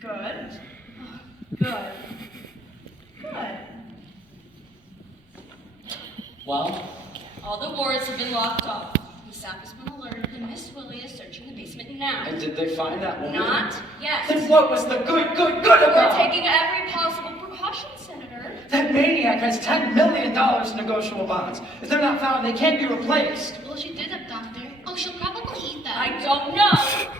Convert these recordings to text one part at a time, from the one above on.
Good. Good. Good. Well? All the wards have been locked off. The staff has been alerted and Miss Willie is searching the basement now. And did they find that woman? Not yet. Then what was the good about We're it? taking every possible precaution, Senator. That maniac has $10 million in negotiable bonds. If they're not found, they can't be replaced. Well, she did it, Doctor. Oh, she'll probably eat them. I don't know.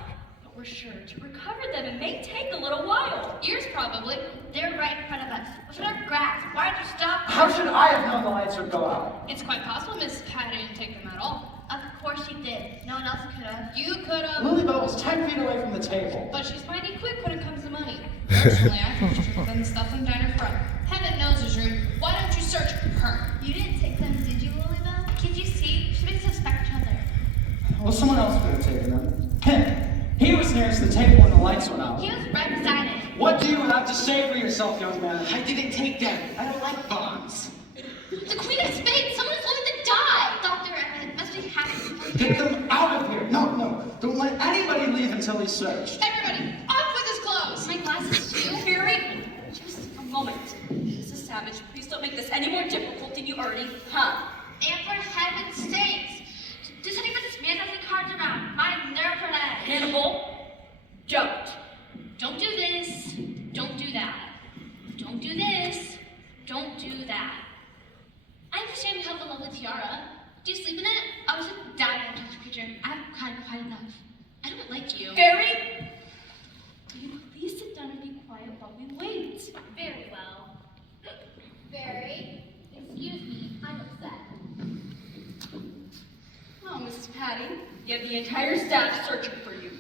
But we're sure to recover them. It may take a little while. Years, probably. They're right in front of us. Within our grasp. Why did you stop? How should I have known the lights would go out? It's quite possible Miss Patty didn't take them at all. Of course she did. No one else could have. You could have. Lilybell was 10 feet away from the table. But she's mighty quick when it comes to money. Personally, I think she's been stuffing down her front. Heaven knows his room. Why don't you search her? You didn't take them, did you, Lilybell? Can't you see? She makes suspect each other. Well, someone else could have taken them. Him. He was nearest the table when the lights went out. He was right beside it. What do you have to say for yourself, young man? I didn't take them. I don't like bonds. The Queen of Spades! Someone is going to die! Doctor, it must be happening. Get them out of here. No. Don't let anybody leave until he's searched. Everybody, off with his clothes! My glasses too. Carrie, just a moment. Mrs. Savage, please don't make this any more difficult than you already have. And for heaven's sakes, does anyone just man the cards around? My nerve for that. Hannibal, don't. Don't do this. Don't do that. Don't do this. Don't do that. I understand you have a lovely tiara. Do you sleep in it? I was dying to touch a picture. I've cried quite enough. I don't like you. Carrie, will you please sit down and be quiet while we wait? Very well. Very. Excuse me, I'm upset. Oh, Mrs. Patty, you have the entire staff searching for you.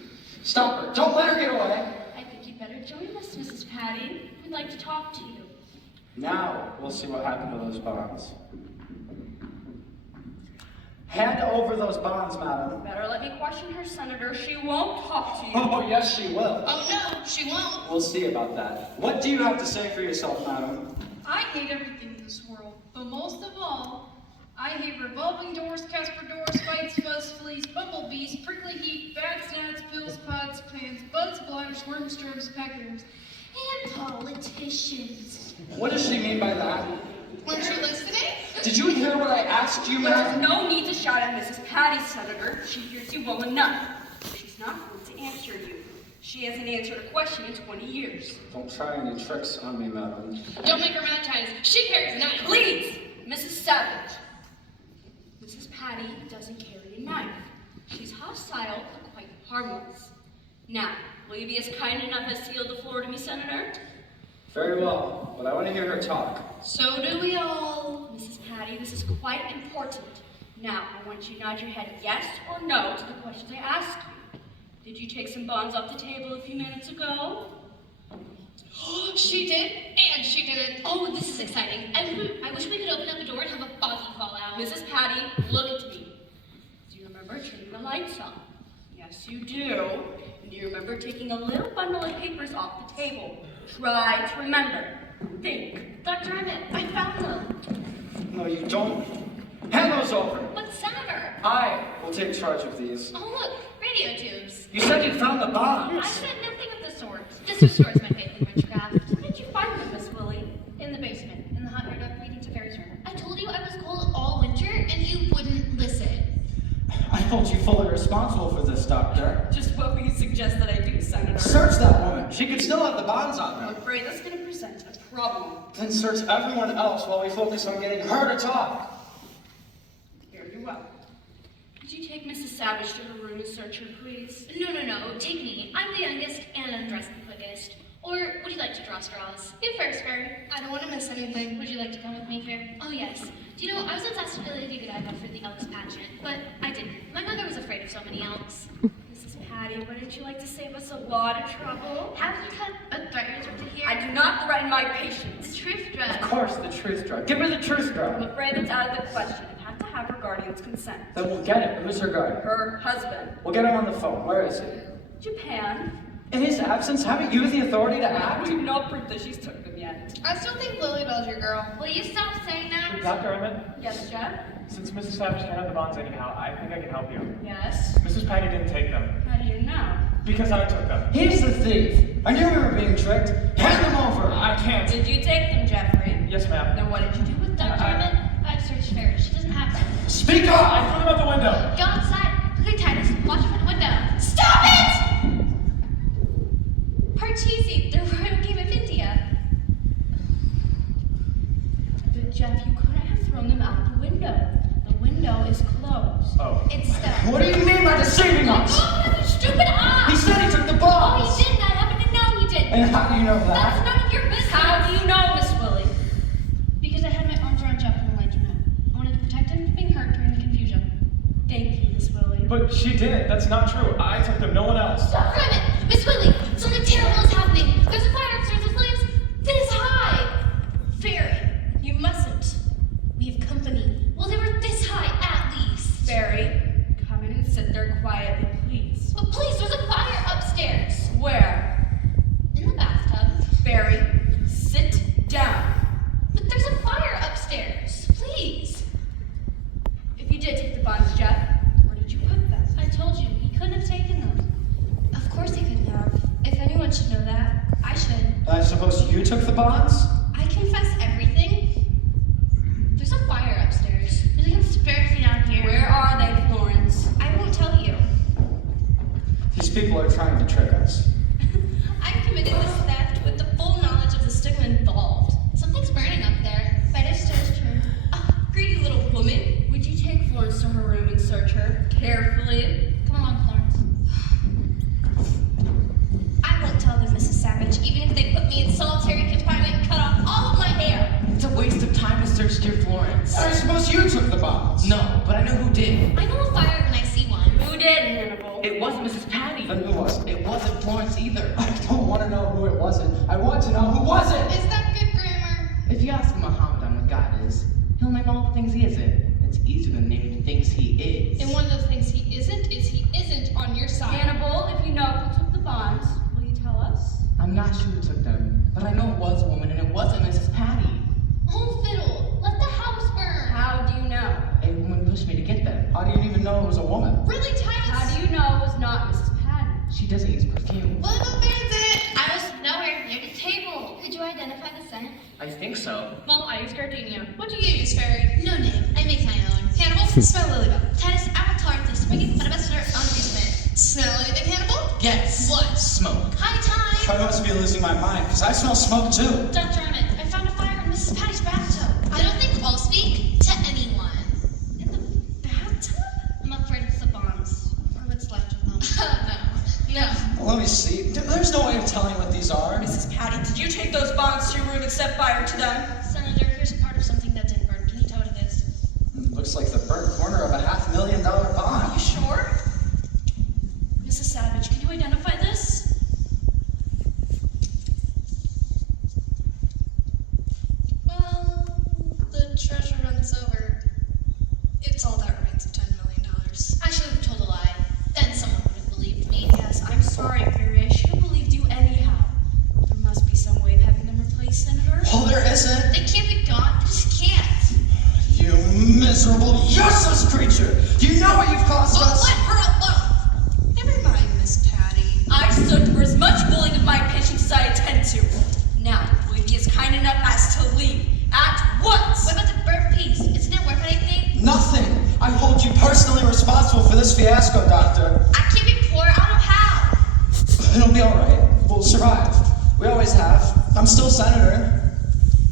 Stop her. Don't let her get away. I think you'd better join us, Mrs. Patty. We'd like to talk to you. Now, we'll see what happened to those bonds. Hand over those bonds, madam. Better let me question her, Senator. She won't talk to you. Oh, yes, she will. Oh no, she won't. We'll see about that. What do you have to say for yourself, madam? I hate everything in this world, but most of all, I hate revolving doors, Casper doors, fights, fuzz, fleas, bumblebees, prickly heat, bad snats, pills, pods, pans, buds, bladders, worms, germs, peckerworms, And politicians. What does she mean by that? Weren't you listening? Did you hear what I asked you, There's madam? no need to shout at Mrs. Patty, Senator. She hears you well enough. She's not going to answer you. She hasn't answered a question in 20 years. Don't try any tricks on me, madam. Don't make her mad, Titus. She carries a knife. Please, Mrs. Savage. Mrs. Patty doesn't carry a knife. She's hostile, but quite harmless. Now, will you be as kind enough as to yield the floor to me, Senator? Very well, but I want to hear her talk. So do we all. Mrs. Patty, this is quite important. Now, I want you to nod your head yes or no to the questions I asked you. Did you take some bonds off the table a few minutes ago? She did, and she didn't. Oh, this is exciting. I wish we could open up a door and have a bogey fall out. Mrs. Patty, look at me. Do you remember turning the lights on? Yes, you do. And do you remember taking a little bundle of papers off the table? Try to remember. Think. Dr. Emmett, I found them. No, you don't. Hand those over. But Senator. I will take charge of these. Oh look, radio tubes. You said you found the I bonds. said nothing of the sort. This restores my faith in witchcraft. Where did you find them, Miss Willie? In the basement, in the hot air duct leading to Fairy's room. I told you I was cold all winter, and you wouldn't listen. I hold you fully responsible for this, Doctor. Just what will you suggest that I do, Senator? Search that woman. She could still have the bonds on I'm her. afraid that's going to present a problem. Then search everyone else while we focus on getting her to talk. Very well. Could you take Mrs. Savage to her room and search her, please? No, take me. I'm the youngest and I'm dressed the quickest. Or would you like to draw straws? You first, Fairy. I don't want to miss anything. Would you like to come with me, Fairy? Oh, yes. Do you know, I was asked to play Lady Godiva for the Elks pageant, but I didn't. My mother was afraid of so many elks. Mrs. Patty, wouldn't you like to save us a lot of trouble? Haven't you had a threat to hear? I do not threaten my The patients. truth Of drug. course, the truth drug. Give her the truth I'm drug. afraid that's out of the question. I have to have her guardian's consent. Then we'll get it. Who's her guardian? Her husband. We'll get him on the phone. Where is he? Japan. In his absence, haven't you the authority to I act? have no proof that she's took them yet. I still think Lilybell's your girl. Will you stop saying that? Dr. Emmett, Yes, Jeff? since Mrs. Savage can't have the bonds anyhow, I think I can help you. Yes. Mrs. Patty didn't take them. How do you know? Because I took them. He's the thief. I knew we were being tricked. Hand them over. I can't. Did you take them, Jeffrey? Yes, ma'am. Then what did you do with them? I've searched for her. She doesn't have them. Speak I up! threw them out the window. Go outside. Quickly, Titus. Watch for the window. Stop it! Parcheesi, the royal game of India. But Jeff, you couldn't have thrown them out the window. The window is closed. Oh. It's stuck. What do you mean by deceiving us? Oh, you stupid eye! He said he took the Oh, bonds. he didn't. I happen to know he didn't. And how do you know That's that? none of your business. How do you know, Miss Willie? Because I had my arms around Jeff and I let you know. I wanted to protect him from being hurt during the confusion. Thank you, Miss Willie. But she did. That's not true. I took them. No one else. Stop from it! Miss Willie, something terrible is happening. There's a fire upstairs with flames this high. Fairy, you mustn't. We have company. Well, they were this high at least. Fairy, come in and sit there quietly, please. But please, there's a fire upstairs. Where? In the bathtub. Fairy, sit down. But there's a fire upstairs. Please. If you did take the bonds, Jeff, where did you put them? I told you, he couldn't have taken them. Of course he couldn't have. If anyone should know that, I should. I suppose you took the bonds? I confess everything. There's a fire upstairs. There's a conspiracy down here. Where are they, Florence? I won't tell you. These people are trying to trick us. I committed this theft with the full knowledge of the stigma involved. Something's burning up there. Fetish toast her. Greedy little woman. Would you take Florence to her room and search her carefully? Come along, Florence. I won't tell them, Mrs. Savage, even if they put me in solitary confinement and cut off all of my hair. It's a waste of time to search dear Florence. I suppose you took the bonds. No, but I know who did. I know a fire when I see one. Who did, Hannibal? It wasn't Mrs. Patty. Then who was it? It wasn't Florence either. I don't want to know who it wasn't. I want to know who was it. Is that good grammar? If you ask Muhammad what God is, he'll name all the things he isn't. It's easier than naming the things he is. And one of those things he isn't on your side. Hannibal, if you know who took the bonds, will you tell us? I'm not sure who took them, but I know it was a woman and it wasn't Mrs. Patty. Oh, fiddle. Let the house burn. How do you know? A woman pushed me to get them. How do you even know it was a woman? Really, Titus? How do you know it was not Mrs. Patty? She doesn't use perfume. Well, no fans in it. I was nowhere near the table. Could you identify the scent? I think so. Well, I use gardenia. What do you use, Fairy? No name. I make my own. Hannibal, smell lily bell. Titus, I will tolerate this. Making fun of us in our own basement. Smell anything, Hannibal? Yes. What? Smoke. High time. I must be losing my mind, because I smell smoke too. Dr. Emmett, I found a fire in Mrs. Patty's bathtub. I don't think I'll speak to anyone. In the bathtub? I'm afraid it's the bombs. Or what's left of them. No. Well, let me see. There's no way of telling what these are. Mrs. Patty, did you take those bonds to your room and set fire to them? Senator, here's a part of something that didn't burn. Can you tell what it is? Looks like the burnt corner of a $500,000 bond. Are you sure? Mrs. Savage, can you identify this? Well, the treasure runs over. It's all that remains of $10 million. I should have told a lie. Then someone would have believed me. Yes, I'm sorry, Fairy. I should have believed you anyhow. There must be some way of having them replaced, Senator. Oh, there isn't. They can't be gone. They just can't. You miserable, useless creature. Do you know what you've cost Well, us? let her alone. Never mind, Miss Patty. I stood for as much bullying of my patients as I attend to. Now, will you be as kind enough as to leave at once? What about the burnt piece? Isn't it worth anything? Nothing. I hold you personally responsible for this fiasco, Doctor. I can't be poor. I don't know how. It'll be all right. We'll survive. We always have. I'm still senator.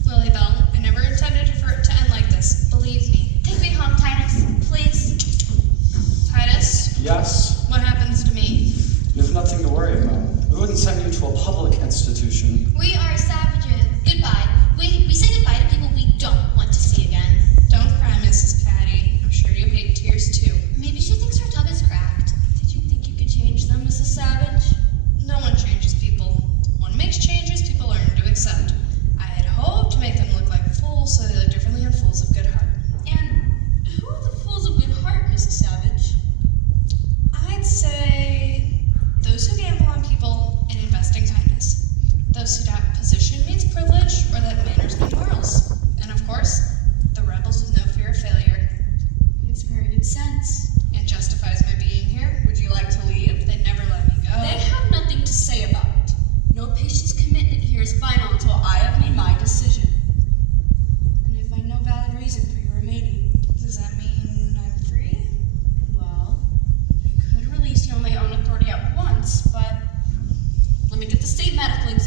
Lily Bell, I never intended for it to end like this. Believe me. Take me home, Titus. Please. Titus, Yes. what happens to me? You have nothing to worry about. We wouldn't send you to a public institution. We are savages. Goodbye. We say goodbye to people we don't want to see again. Don't cry, Mrs. Patty. I'm sure you hate tears too. Maybe she thinks her tub is cracked. Did you think you could change them, Mrs. Savage? No one changes people. One makes changes people learn to accept. I had hoped to make them look like fools so they look differently than fools of good heart. And who are the fools of good heart, Mrs. Savage? I'd say those who gamble on people and invest in kindness. is final until I have made my decision. And I find no valid reason for your remaining. Does that mean I'm free? Well, I could release you on my own authority at once, but let me get the state medical exam.